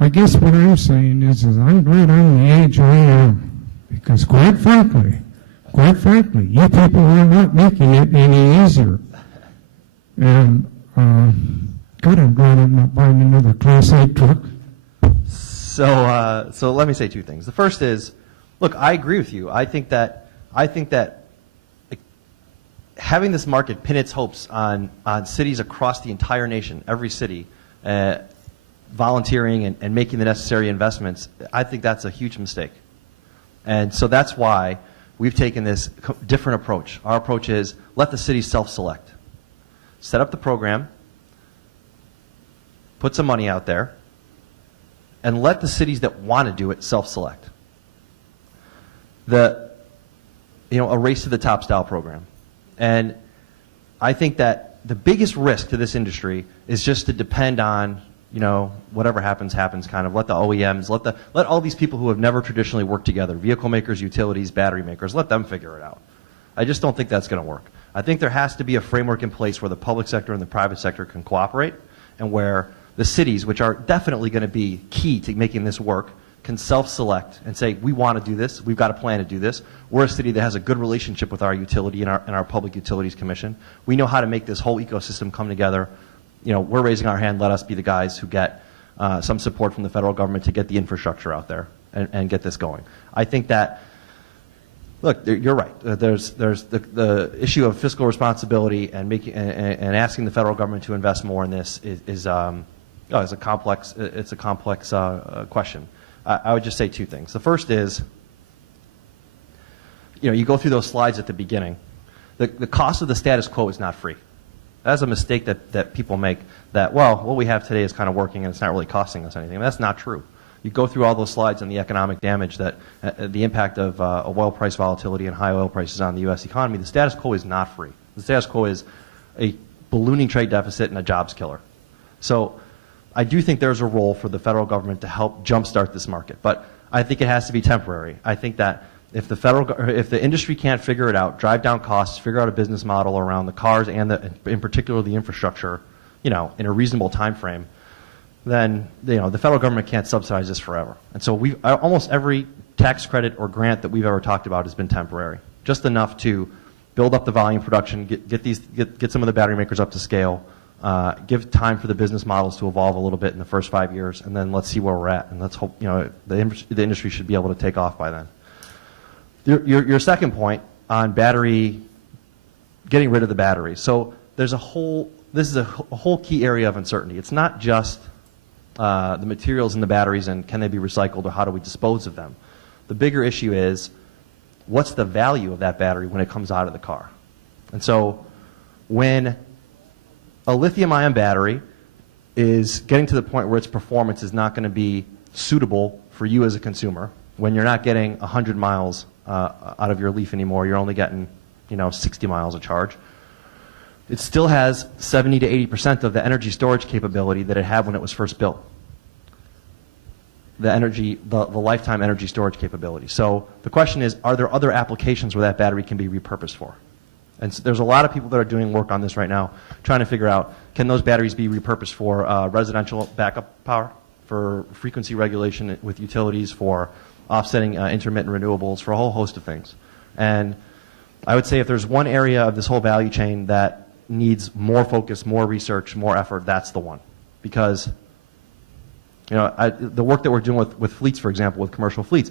I guess what I'm saying is I'm glad I'm the age I am, because quite frankly, you people are not making it any easier. And, God, I'm glad I'm not buying another Class 8 truck. So let me say two things. The first is, look, I agree with you. I think that having this market pin its hopes on cities across the entire nation, every city, volunteering and making the necessary investments, I think that's a huge mistake. And so that's why we've taken this different approach. Our approach is let the cities self-select. Set up the program, put some money out there, and let the cities that want to do it self-select. A race to the top style program. And I think that the biggest risk to this industry is just to depend on, whatever happens, kind of. Let the OEMs, let all these people who have never traditionally worked together, vehicle makers, utilities, battery makers, let them figure it out. I just don't think that's going to work. I think there has to be a framework in place where the public sector and the private sector can cooperate, and where the cities, which are definitely going to be key to making this work, can self-select and say, we want to do this, we've got a plan to do this. We're a city that has a good relationship with our utility and our Public Utilities Commission. We know how to make this whole ecosystem come together. We're raising our hand, let us be the guys who get some support from the federal government to get the infrastructure out there and get this going. I think that, look, you're right. There's the issue of fiscal responsibility and asking the federal government to invest more in this is a complex question. I would just say two things. The first is, you go through those slides at the beginning. The cost of the status quo is not free. That's a mistake that people make, that, well, what we have today is kind of working and it's not really costing us anything. That's not true. You go through all those slides on the economic damage, that the impact of oil price volatility and high oil prices on the U.S. economy. The status quo is not free. The status quo is a ballooning trade deficit and a jobs killer. So I do think there's a role for the federal government to help jumpstart this market, but I think it has to be temporary. I think that if the industry can't figure it out, drive down costs, figure out a business model around the cars and in particular the infrastructure, in a reasonable time frame, then the federal government can't subsidize this forever. And so almost every tax credit or grant that we've ever talked about has been temporary, just enough to build up the volume production, get some of the battery makers up to scale, give time for the business models to evolve a little bit in the first 5 years, and then let's see where we're at, and let's hope the industry should be able to take off by then. Your second point on battery, getting rid of the batteries. So this is a whole key area of uncertainty. It's not just the materials in the batteries and can they be recycled or how do we dispose of them. The bigger issue is what's the value of that battery when it comes out of the car. And so when a lithium-ion battery is getting to the point where its performance is not going to be suitable for you as a consumer, when you're not getting 100 miles out of your Leaf anymore, you're only getting 60 miles of charge, it still has 70 to 80% of the energy storage capability that it had when it was first built. The lifetime energy storage capability. So the question is, are there other applications where that battery can be repurposed for? And so there's a lot of people that are doing work on this right now, trying to figure out, can those batteries be repurposed for residential backup power, for frequency regulation with utilities, for offsetting intermittent renewables, for a whole host of things. And I would say if there's one area of this whole value chain that needs more focus, more research, more effort, that's the one. Because the work that we're doing with fleets, for example, with commercial fleets,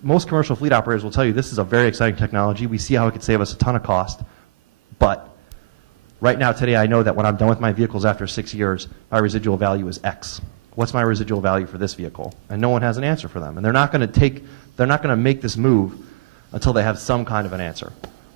most commercial fleet operators will tell you this is a very exciting technology. We see how it could save us a ton of cost. But right now, today, I know that when I'm done with my vehicles after 6 years, my residual value is X. What's my residual value for this vehicle? And no one has an answer for them. And they're not going to make this move until they have some kind of an answer.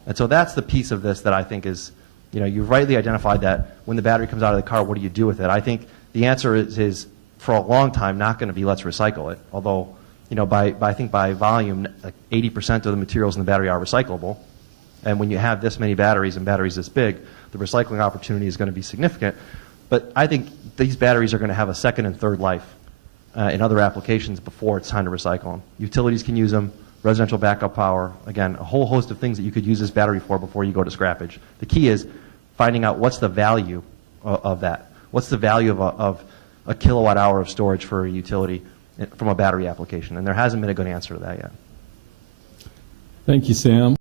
And so that's the piece of this that I think is, you've rightly identified that when the battery comes out of the car, what do you do with it? I think the answer is for a long time not going to be let's recycle it. Although, I think by volume, like 80% of the materials in the battery are recyclable. And when you have this many batteries and batteries this big, the recycling opportunity is going to be significant. But I think these batteries are going to have a second and third life in other applications before it's time to recycle them. Utilities can use them, residential backup power, again, a whole host of things that you could use this battery for before you go to scrappage. The key is finding out what's the value of that. What's the value of a kilowatt hour of storage for a utility from a battery application? And there hasn't been a good answer to that yet. Thank you, Sam.